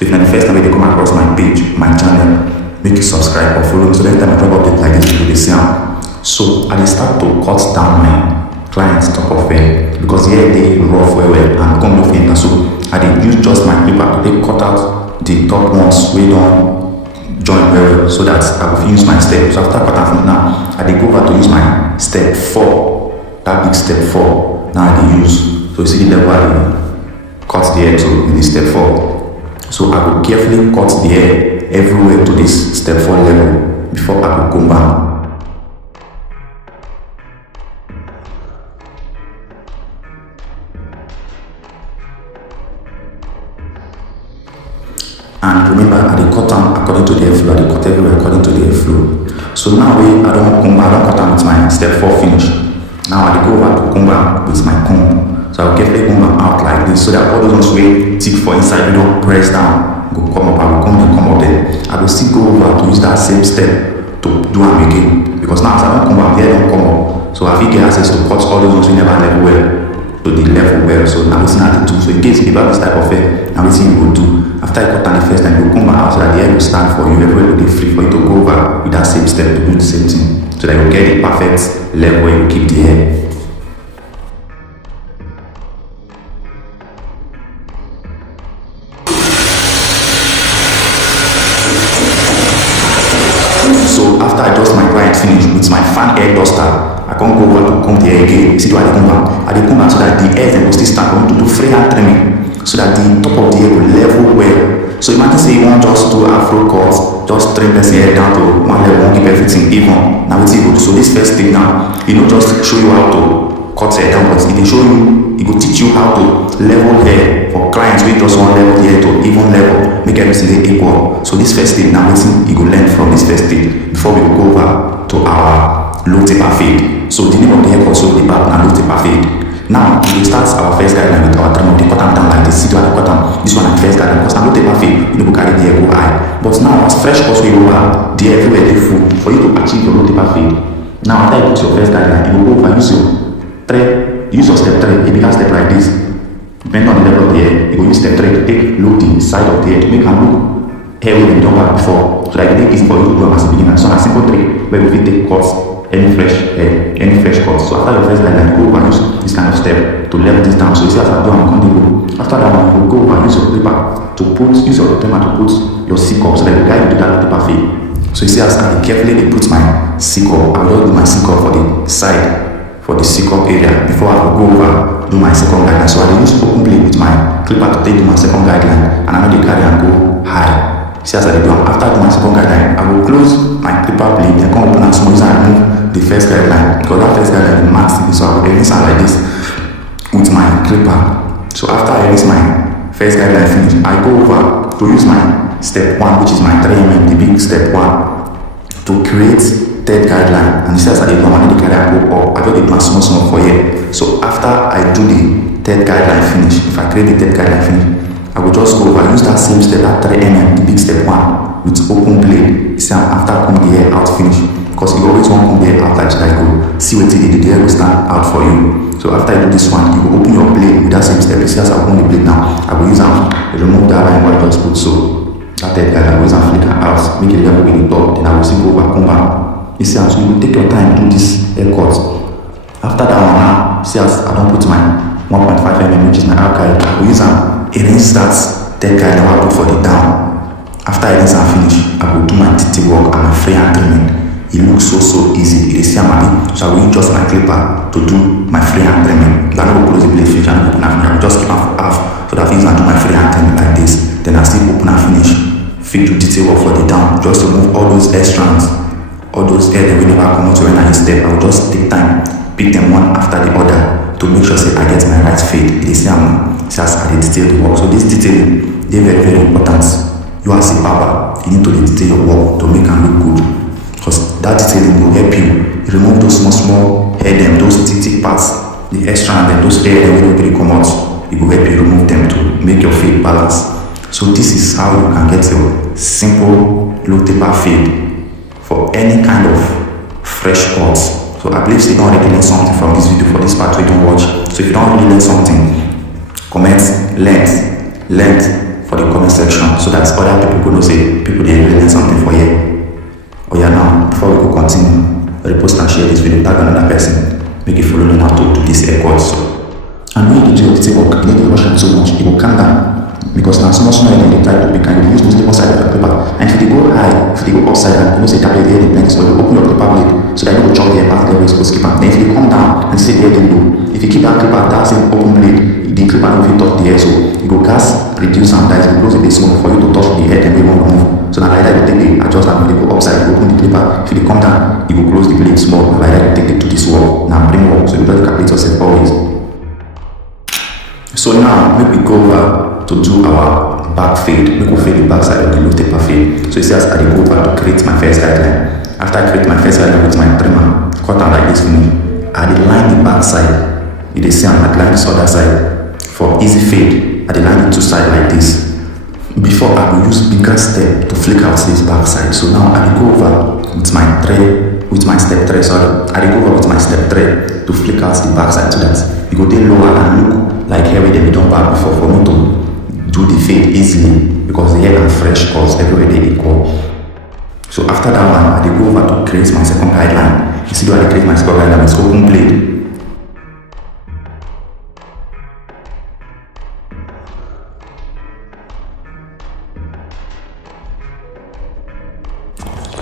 So if you're the first time you come across my page, my channel, make you subscribe or follow me so next time I drop update like this, you will see them. So I start to cut down my client's top of hair because here they rough well and come no enter. So I did use just my clipper to cut out the top ones we don't join well so that I will use my step. So after cutting now, I did go over to use my step 4, that big step 4. Now I did use, so you see the level I cut the hair to in the step 4. So I will carefully cut the hair everywhere to this step 4 level before I will come back. And remember, I dey cut them according to the airflow. I dey cut everywhere according to the airflow. So now I don't cut them with my step 4 finish. Now I dey go over to comb back with my comb. So I'll carefully comb them out like this so that all those ones wey tick for inside, we don't press down, go come up. I will come up there. I will still go over to use that same step to do them again. Because now as I don't come up, the hair don't come up. So I fit get access to cut all those ones we never level well to the level well. So now it's not the two. So in case you have this type of hair, now what you will do. After you cut down the first time, you come back so that the hair will stand for you. Everywhere will be free for you to go over with that same step to do the same thing. So that you get the perfect level where you keep the hair. So after I dust my client finish with my fan hair duster, I can't go over to comb the hair again. You see why I come back? I come back so that the hair will still stand. I want to do freehand trimming so that the top of the hair will level well. So imagine say you want just do afro cuts, just trim the hair down to one level, won't keep everything even. Now it's good. So this first thing now, just show you how to cut hair down, but it will show you, it will teach you how to level hair for clients who just want level the hair to even level, make everything equal. So this first thing now, you go learn from this first thing before we go over to our low taper fade. So the name of the hair also the barb and low taper fade. Now, we start our first guideline with our trim of the cut down like this. See the cut down. This one is first guideline because now no taper fade, you go carry the hair go high. But now as fresh cuts we go over, the hair everywhere they full for you to achieve your low taper fade. Now after you put your first guideline, you will go over use your step 3, a bigger step like this. Depending on the level of the hair, you will use step 3 to take look the side of the hair to make a look hair we done back before. So that it make easy for you to do as a beginner. So a simple trick where we take cuts. Any fresh cuts. So after your first guideline, you go over and use this kind of step to level this down. So you see as I do, I'm going to go. After that one, you go over and use your clipper to use your trimmer to put your C-cup so that you guide to that taper fade. So you see as I carefully put my C-cup, I will do my C-cup for the side, for the C-cup area before I will go over do my second guideline. So I will use open blade with my clipper to take my second guideline, and I know the carry and go high. See as I do, after doing my second guideline, I will close my clipper blade, then come open and smooth and remove the first guideline because that first guideline is massive. So I will erase like this with my clipper. So after I erase my first guideline finish, I go over to use my step 1, which is my 3mm, the big step 1, to create third guideline. And this is as I do, I need the guideline go up. I just do a small for here. So after I do the third guideline finish, if I create the third guideline finish, I will just go over, use that same step, that 3mm, the big step 1, with open blade. You see, after I comb the hair out finish, because you always want to comb the hair out like that, go see what it is, the hair will stand out for you. So after you do this one, you will open your blade with that same step. You see, as I open the blade now, I will use them, remove that line what I just put. So that third guy, I will use and flicker out, make it level with the top, then I will still go over, comb back. You see, so you will take your time to do this haircut. After that one now, see as I don't put my 1.5mm, which is my archive, I will use them. Erase that third guideline I put for the down. After I rinse and finish, I will do my detail work and my freehand trimming. It looks so easy. It is so I will use just my clipper to do my freehand trimming. I will close the blade finish and open and finish. I will just keep it for half so that means I do my freehand trimming like this. Then I still open and finish. Fit do detail work for the down. Just to remove all those hair strands, all those hair that will never come out when I step. I will just take time, pick them one after the other to make sure say I get my right fade. It is as I detail the work. So this detailing, they very important. You as a barber, you need to detail your work to make it look good. Because that detailing will help you remove those small hair them, those thick parts, the extra and then those hair that will really come out. It will help you remove them to make your fade balance. So this is how you can get a simple low taper fade for any kind of fresh cuts. So I believe you don't already learn something from this video for this part we don't watch. So if you don't really learn something, comment length for the comment section so that other people could know say people they really learn something for here. Oh yeah, now before we go continue, repost and share this video, tag another person, make it follow them how to do this haircut. And when you do your detail work, you need to rush them so much, it will calm down. Because now so much more they try to pick and you use mostly one side of the paper. And if they go high, if they go upside down, you know say tablet here, they blend, so you open your clipper blade so that you will chop the path level is supposed to keep up. Then if they come down and say where they go, if you keep that clipper, that same open blade, the clipper will touch the hair, so you go gas, reduce and that is close a bit small for you to touch the hair, then they won't remove. So now like that you take the adjust and when they go upside, you open the clipper. If they come down, you go close the blade small, and like that you take it to this wall. Now bring wall, so you don't calculate yourself always. So now make we go over to do our back fade. We go fade the back side of the low taper fade. So it says I go over to create my first guideline. After I create my first guideline with my trimmer, cut out like this finish. I line the back side. You dey see I line this other side. For easy fade, I line the two sides like this. Before I will use bigger step to flick out this back side. So now I go over with my step 3, sorry. I go over with my step 3 to flick out the back side so that you go there lower and look like hair wey dem don back before for me to do the fade easily because the hair am fresh because everywhere they equal. So after that one, I go over to create my second guideline. You see how I create my second guideline with open blade.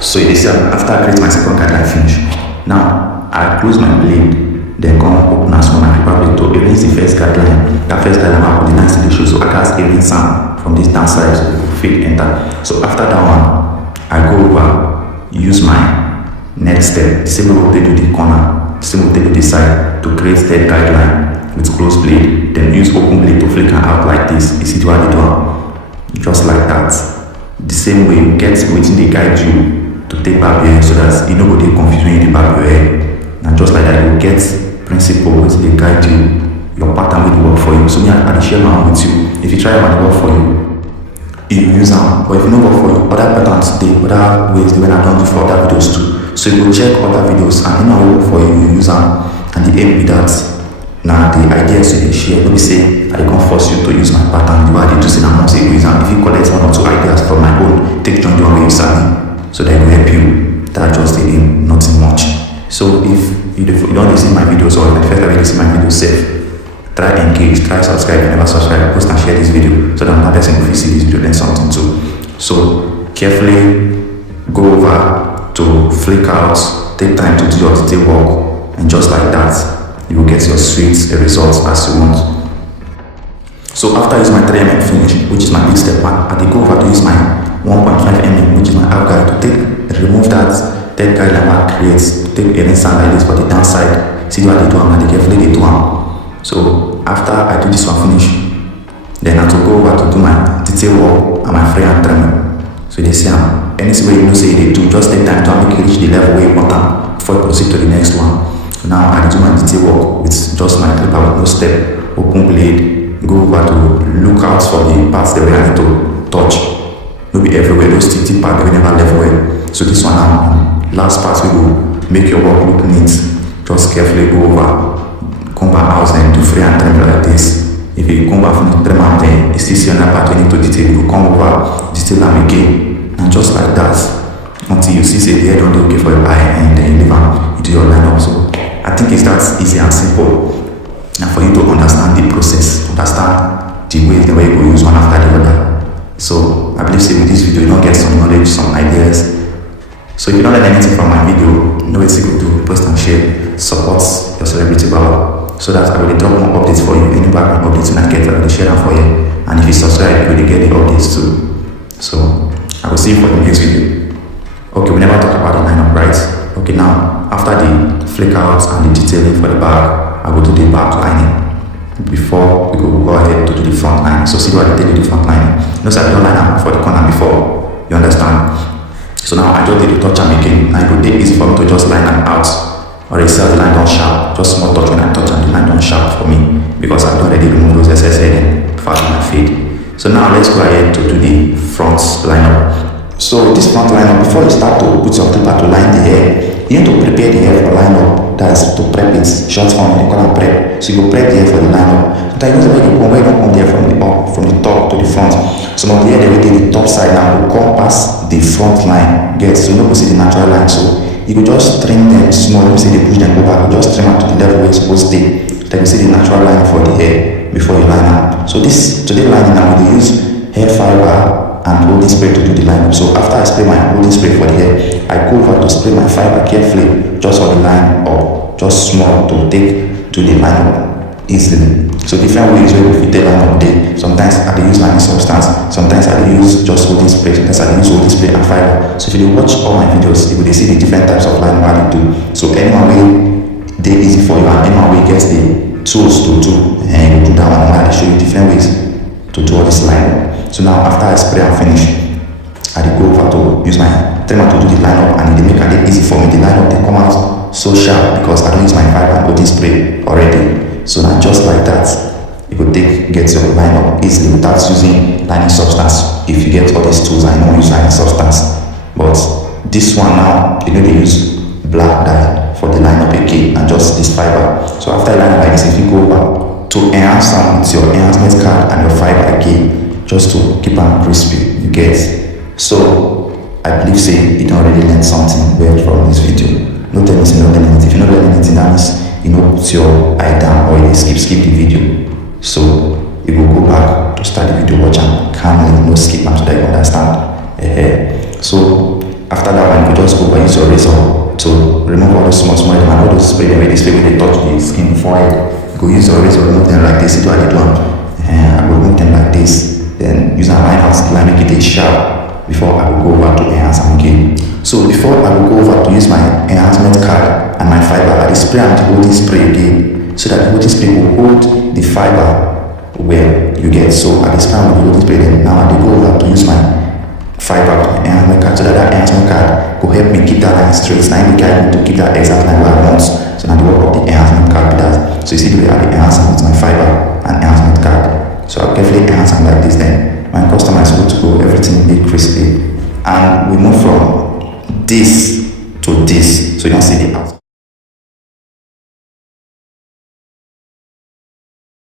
So you see after I create my second guideline finish. Now I close my blade, then come open as one and prepare to erase the first guideline. That first guideline I put the nice in the shoe, so I can erase some from this down side, so fade enter. So after that one, I go over, use my next step, the same way we do the corner, the same way we do the side to create third guideline with closed blade. Then use open blade to flick out like this. You see how I do just like that. The same way, get within they guide you to take back your hair so that you know what they confuse when you take back your hair. And just like that, you get principle which they guide you, your pattern will work for you. So me, I share my with you. If you try it, it work for you. You use them, but if you don't work for you, other patterns, other ways when I done before other videos too. So you go check other videos and you know work for you, you use them. And the aim with that, now the idea is to share. Let me say, I can't force you to use my pattern. You are to say, I'm not saying use them. If you collect 1 or 2 ideas from my own, take join the one way you sabi. So that will help you. That's just the aim, nothing much. So if you don't see my videos or if you first see my videos safe, try engage, try subscribe. If you never subscribe, post and share this video so that another person will see this video learn something too. So carefully go over to flick out, take time to do your detail work, and just like that, you will get your sweet results as you want. So after using my 3 mm finish, which is my big step 1, I go over to use my 1.5 mm, which is my out guide, to remove that third guideline I create, to take any sound like this for the downside. See what they do and they carefully they do them. So after I do this one finish, then I have to go over to do my detail work and my free hand trimming. So they say any way you know say they do, just take time to make it reach the level where you want them before you proceed to the next one. So now I do my detail work with just my clipper with no step, open blade, go over to look out for the parts that we need to touch. No be everywhere, those titty part we never left well. So this one now, last part we will make your work look neat. Just carefully go over, come back out and do free and trim like this. If you come back from the trim out then you still see another part you need to detail, you come over, detail them again. And just like that, until you see say the hair don't do okay for your eye and then you leave them, you do your line up. So I think it's that easy and simple. And for you to understand the process, understand the way you go use one after the other. So I believe say with this video you don't get some knowledge, some ideas. So if you don't learn anything from my video, know what you do, post and share, support your celebrity barber, so that I will drop more updates for you. Any background updates when I get, I will share them for you. And if you subscribe, you will get the updates too. So I will see you for the next video. Okay, we never talk about the lineup, right? Okay, now after the flick out and the detailing for the back, I will do the back lining before we go ahead to do the front line. So see what I did with the front lining. Notice I don't line up for the corner before, you understand? So now I just did the touch I'm making. Now it would take easy for me to just line them out. Or you see how the line don't sharp. Just small touch when I touch and the line don't sharp for me. Because I've already removed those excess head and fast my fade. So now let's go ahead to do the front lineup. So this front lineup, before you start to put your clipper to line the hair, you need to prepare the hair for lineup. that's to prep it. Short form, they call it prep. So you go prep the hair for the lineup. Sometimes you know where you don't come there from the top to the front. Some of the hair they will take the top side now will come past the front line. Get so you no go see the natural line. So you go just trim them small. You see they push them over. You just trim it to the level where it's supposed to stay. Then you see the natural line for the hair before you line up. So this today lining now we use hair fiber and holding spray to do the lineup. So after I spray my holding spray for the hair, I go over to spray my fiber carefully just for the line up, just small to take to the lineup easily. So different ways where we fit the lineup day. Sometimes I dey use lining substance, sometimes I dey use just holding spray, sometimes I dey use holding spray and fiber. So if you watch all my videos, you will see the different types of lineup I dey do. So anyone way they easy for you and anyone way gets the tools to do, and you do that one. I show you different ways to do all this lineup. So now after I spray and finish, I dey go over to use my trimmer to do the lineup, and it make it easy for me. The lineup they come out so sharp because I don't use my fiber and holding spray already. So now just like that, you could get your lineup easily without using lining substance. If you get all these tools, I know use lining substance, but this one now you know they use black dye for the lineup again and just this fiber. So after you line like this, if you go over to enhance them with your enhancement card and your fiber again, just to keep them crispy, you get. So I believe say you don't already learn something well from this video. No tell me say no learn anything. If you don't learn anything, that means you know put your eye down or you skip the video. So you will go back to start the video, watch and calmly, no skip so that you understand. So after that one, you just go over use your razor to remove all those small and all those spray where they touch the skin forehead. You go use your razor, remove them like this. See what I do I will remove them like this. Then use a line line make it sharp before I will go over to enhance them again. So before I will go over to use my enhancement card and my fiber, I spray and holding spray again so that the holding spray will hold the fiber well, you get. So I spray and holding spray, then now I go over to use my fiber enhancement card so that enhancement card will help me keep that line straight. Now I guide me to keep that exact line where I want. So now the work of the enhancement card with that. So you see the way I enhance with my fiber and enhancement card. So I'll carefully enhance them like this, then my customer is good to go, everything will be crispy. And we move from this to this, so you don't see the out.